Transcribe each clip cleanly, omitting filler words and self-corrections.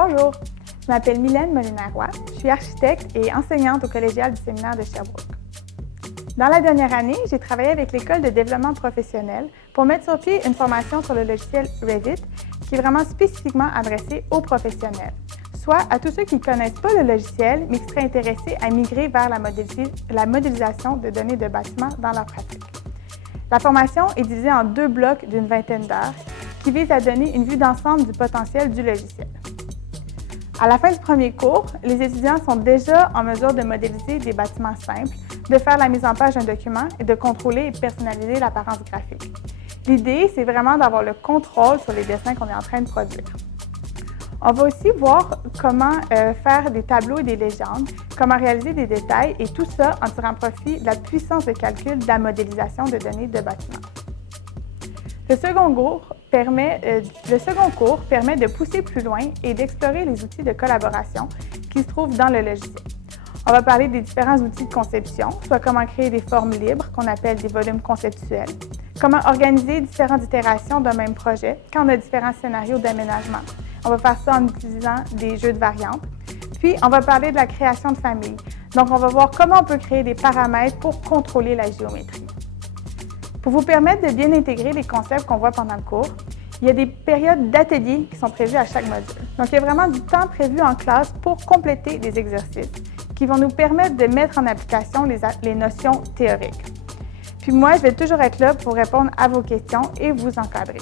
Bonjour, je m'appelle Mylène Molinaire-Roy, je suis architecte et enseignante au collégial du séminaire de Sherbrooke. Dans la dernière année, j'ai travaillé avec l'École de développement professionnel pour mettre sur pied une formation sur le logiciel Revit qui est vraiment spécifiquement adressée aux professionnels, soit à tous ceux qui ne connaissent pas le logiciel mais qui seraient intéressés à migrer vers la modélisation de données de bâtiments dans leur pratique. La formation est divisée en 2 blocs d'une vingtaine d'heures qui visent à donner une vue d'ensemble du potentiel du logiciel. À la fin du premier cours, les étudiants sont déjà en mesure de modéliser des bâtiments simples, de faire la mise en page d'un document et de contrôler et personnaliser l'apparence graphique. L'idée, c'est vraiment d'avoir le contrôle sur les dessins qu'on est en train de produire. On va aussi voir comment faire des tableaux et des légendes, comment réaliser des détails et tout ça en tirant profit de la puissance de calcul de la modélisation de données de bâtiments. Le second cours permet de pousser plus loin et d'explorer les outils de collaboration qui se trouvent dans le logiciel. On va parler des différents outils de conception, soit comment créer des formes libres qu'on appelle des volumes conceptuels, comment organiser différentes itérations d'un même projet quand on a différents scénarios d'aménagement. On va faire ça en utilisant des jeux de variantes. Puis, on va parler de la création de famille. Donc, on va voir comment on peut créer des paramètres pour contrôler la géométrie. Pour vous permettre de bien intégrer les concepts qu'on voit pendant le cours, il y a des périodes d'ateliers qui sont prévues à chaque module. Donc, il y a vraiment du temps prévu en classe pour compléter des exercices qui vont nous permettre de mettre en application les notions théoriques. Puis moi, je vais toujours être là pour répondre à vos questions et vous encadrer.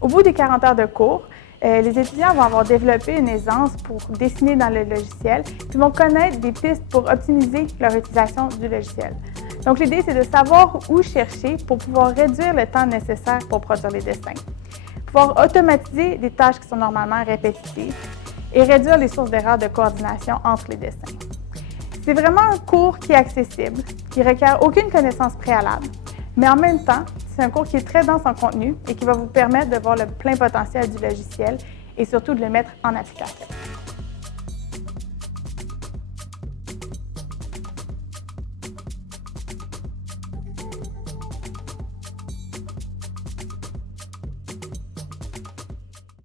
Au bout des 40 heures de cours, les étudiants vont avoir développé une aisance pour dessiner dans le logiciel, puis vont connaître des pistes pour optimiser leur utilisation du logiciel. Donc, l'idée, c'est de savoir où chercher pour pouvoir réduire le temps nécessaire pour produire les dessins, pouvoir automatiser des tâches qui sont normalement répétitives et réduire les sources d'erreurs de coordination entre les dessins. C'est vraiment un cours qui est accessible, qui ne requiert aucune connaissance préalable, mais en même temps, c'est un cours qui est très dense en contenu et qui va vous permettre de voir le plein potentiel du logiciel et surtout de le mettre en application.